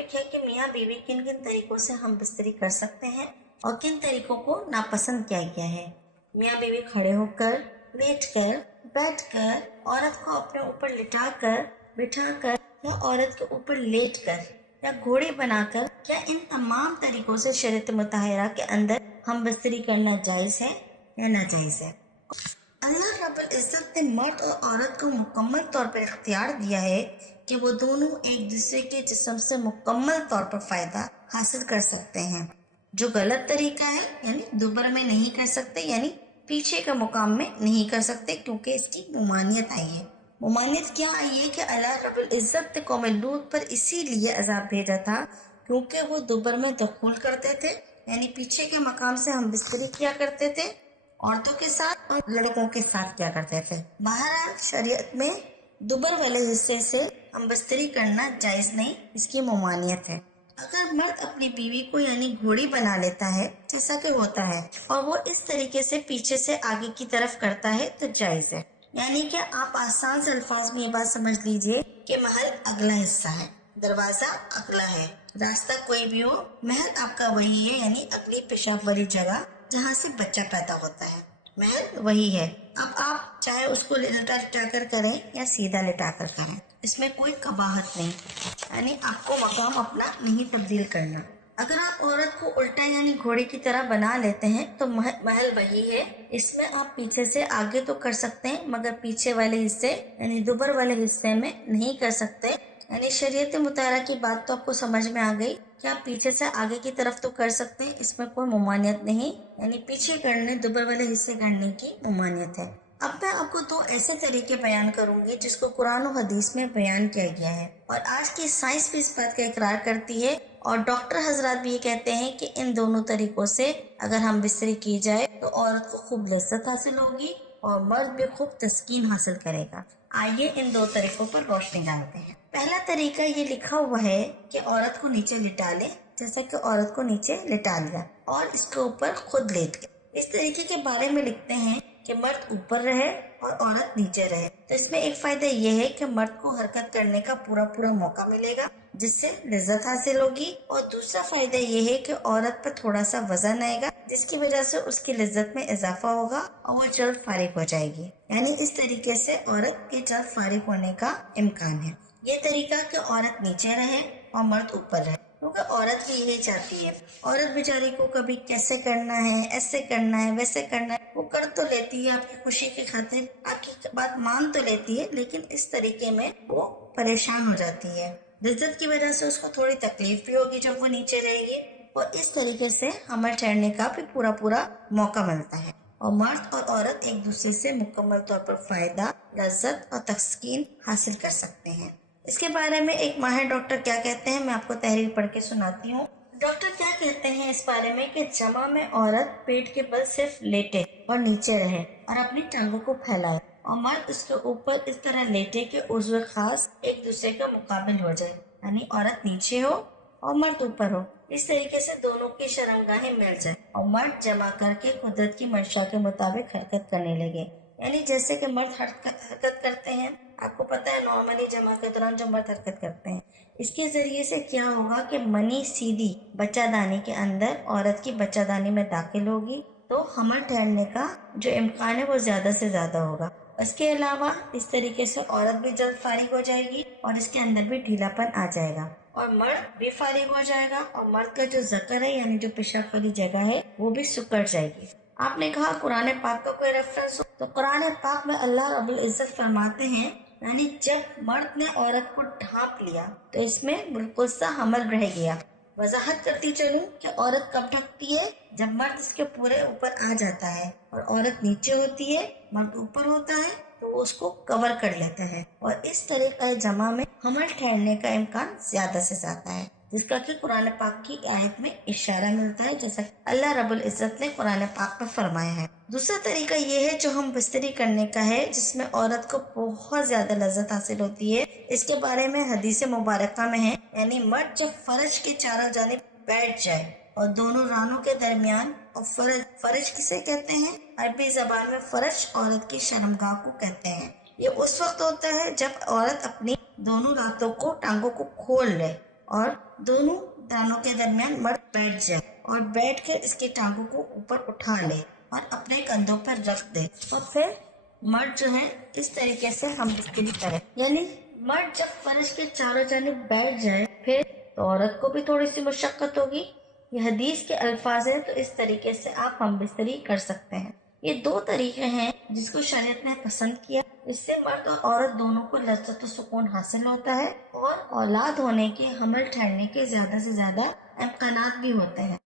Topic है कि मियाँ बीवी किन किन तरीकों से हम बिस्तरी कर सकते हैं और किन तरीकों को नापसंद किया गया है। मियाँ बीवी खड़े होकर, लेटकर, बैठकर, औरत को अपने ऊपर लिटाकर, बिठाकर या औरत के ऊपर लेटकर या घोड़े बनाकर, क्या इन तमाम तरीकों से शरीयत मुताहरा के अंदर हम बिस्तरी करना जायज़ है या नाजायज़ है। अल्लाह रब्बुल इज़्ज़त ने मर्द और औरत को मुकम्मल तौर पर इख्तियार दिया है कि वो दोनों एक दूसरे के जिस्म से मुकम्मल तौर पर फ़ायदा हासिल कर सकते हैं। जो गलत तरीका है यानी दुबर में नहीं कर सकते, यानी पीछे का मुकाम में नहीं कर सकते, क्योंकि इसकी मुमानियत आई है। मुमानियत क्या आई है कि अल्लाह रब्बुल इज़्ज़त ने कौम लूत पर इसीलिए अज़ाब भेजा था क्योंकि वो दुबर में दखूल करते थे, यानी पीछे के मकाम से हम बिस्तरी किया करते थे, औरतों के साथ और लड़कों के साथ किया करते थे। बहरहाल शरीयत में दुबर वाले हिस्से से हम बिस्तरी करना जायज़ नहीं, इसकी मुमानियत है। अगर मर्द अपनी बीवी को यानी घोड़ी बना लेता है, जैसा कि होता है, और वो इस तरीके से पीछे से आगे की तरफ करता है तो जायज़ है। यानी कि आप आसान से अल्फाज में ये बात समझ लीजिए कि महल अगला हिस्सा है, दरवाजा अगला है, रास्ता कोई भी हो, महल आपका वही है, यानी अगली पेशाब वाली जगह जहाँ से बच्चा पैदा होता है, महल वही है। अब आप चाहे उसको लिटा लिटा कर करें या सीधा लिटा कर करें, इसमें कोई कबाहत नहीं, यानी आपको मकाम अपना नहीं तब्दील करना। अगर आप औरत को उल्टा यानी घोड़े की तरह बना लेते हैं तो महल वही है। इसमें आप पीछे से आगे तो कर सकते हैं, मगर पीछे वाले हिस्से यानी दुबर वाले हिस्से में नहीं कर सकते। यानी शरीयत मुताहरा की बात तो आपको समझ में आ गई कि आप पीछे से आगे की तरफ तो कर सकते हैं, इसमें कोई मुमानियत नहीं, यानी पीछे करने दुबर वाले हिस्से करने की मुमानियत है। अब मैं आपको दो ऐसे तरीके बयान करूंगी जिसको कुरान और हदीस में बयान किया गया है, और आज की साइंस भी इस बात का इकरार करती है, और डॉक्टर हजरात भी ये कहते हैं कि इन दोनों तरीकों से अगर हम बिस्तरी की जाए तो औरत को खूब लज्जत हासिल होगी और मर्द भी खूब तस्कीन हासिल करेगा। आइए इन दो तरीकों पर रोशनी डालते हैं। पहला तरीका ये लिखा हुआ है कि औरत को नीचे लिटा ले, जैसा कि औरत को नीचे लिटा लिया और इसके ऊपर खुद लेट गए। इस तरीके के बारे में लिखते हैं कि मर्द ऊपर रहे और औरत नीचे रहे, तो इसमें एक फायदा ये है कि मर्द को हरकत करने का पूरा मौका मिलेगा, जिससे लज्जत हासिल होगी, और दूसरा फायदा ये है कि औरत पर थोड़ा सा वजन आएगा, जिसकी वजह से उसकी लज्जत में इजाफा होगा और वो जल्द फारिग हो जाएगी। यानी इस तरीके से औरत के जल्द फारिग होने का इम्कान है। ये तरीका कि औरत नीचे रहे और मर्द ऊपर रहे, क्योंकि औरत भी यही चाहती है। औरत बेचारी को कभी कैसे करना है, ऐसे करना है, वैसे करना है, वो कर तो लेती है आपकी खुशी की खातिर, आपकी बात मान तो लेती है, लेकिन इस तरीके में वो परेशान हो जाती है। लज्जत की वजह से उसको थोड़ी तकलीफ भी होगी जब वो नीचे रहेगी, और इस तरीके से हमल ठहरने का भी पूरा मौका मिलता है, और मर्द और औरत एक दूसरे से मुकम्मल तौर पर फायदा, लज्जत और तस्कीन हासिल कर सकते हैं। इसके बारे में एक माहिर डॉक्टर क्या कहते हैं, मैं आपको तहरीर पढ़ के सुनाती हूँ। डॉक्टर क्या कहते हैं इस बारे में कि जमा में औरत पेट के बल सिर्फ लेटे और नीचे रहे और अपनी टांगों को फैलाए, और मर्द उसके ऊपर इस तरह लेटे कि उज़्व खास एक दूसरे का मुकाबिल हो जाए, यानी औरत नीचे हो और मर्द ऊपर हो। इस तरीके से दोनों की शर्मगाहें मिल जाए और मर्द जमा करके कुदरत की मंशा के मुताबिक हरकत करने लगे। यानी जैसे कि मर्द हरकत करते हैं, आपको पता है नॉर्मली जमा के दौरान जो मर्द हरकत करते हैं, इसके जरिए से क्या होगा कि मनी सीधी बच्चादानी के अंदर औरत की बच्चादानी में दाखिल होगी, तो हमल ठहरने का जो इम्कान है वो ज्यादा से ज्यादा होगा। इसके अलावा इस तरीके से औरत भी जल्द फारिग हो जाएगी और इसके अंदर भी ढीलापन आ जाएगा, और मर्द भी फारिग हो जाएगा, और मर्द का जो ज़कर है यानी जो पेशाब वाली जगह है वो भी सुकड़ जाएगी। आपने कहा कुरान पाक का कोई रेफरेंस हो, तो कुरान पाक में अल्लाह रब्बुल इज़्ज़त फरमाते हैं, यानी जब मर्द ने औरत को ढांप लिया तो इसमें बिल्कुल सा हमल रह गया। वजाहत करती चलूं कि औरत कब ढकती है, जब मर्द इसके पूरे ऊपर आ जाता है और औरत नीचे होती है, मर्द ऊपर होता है, तो वो उसको कवर कर लेता है, और इस तरह का जमा में हमल ठहरने का इम्कान ज्यादा से ज्यादा है, जिसका कि कुरान पाक की आयत में इशारा मिलता है, जैसा अल्लाह रब्बुल इज़्ज़त ने कुरान पाक में फरमाया है। दूसरा तरीका ये है जो हम बिस्तरी करने का है, जिसमें औरत को बहुत ज्यादा लज्जत हासिल होती है। इसके बारे में हदीस मुबारका में है, यानी मर्द जब फर्श के चारों जानिब बैठ जाए और दोनों रानों के दरमियान, और फर्श किसे कहते हैं, अरबी जबान में फर्श औरत की शर्मगाह को कहते हैं। ये उस वक्त होता है जब औरत अपनी दोनों रातों को टांगों को खोल ले اور دونوں دانوں کے درمیان مرد بیٹھ جائے اور بیٹھ کر اس کے ٹانگوں کو اوپر اٹھا لے اور اپنے کندھوں پر رکھ دے اور پھر مرد جو ہے اس طریقے سے ہم بستری کرے. یعنی مرد جب فرش کے چاروں جانب بیٹھ جائے پھر تو عورت کو بھی تھوڑی سی مشقت ہوگی. یہ حدیث کے الفاظ ہیں تو اس طریقے سے آپ ہم بستری کر سکتے ہیں. یہ دو طریقے ہیں جس کو شریعت نے پسند کیا. اس سے مرد اور عورت دونوں کو لذت و سکون حاصل ہوتا ہے اور اولاد ہونے کے حمل ٹھہرنے کے زیادہ سے زیادہ امکانات بھی ہوتے ہیں.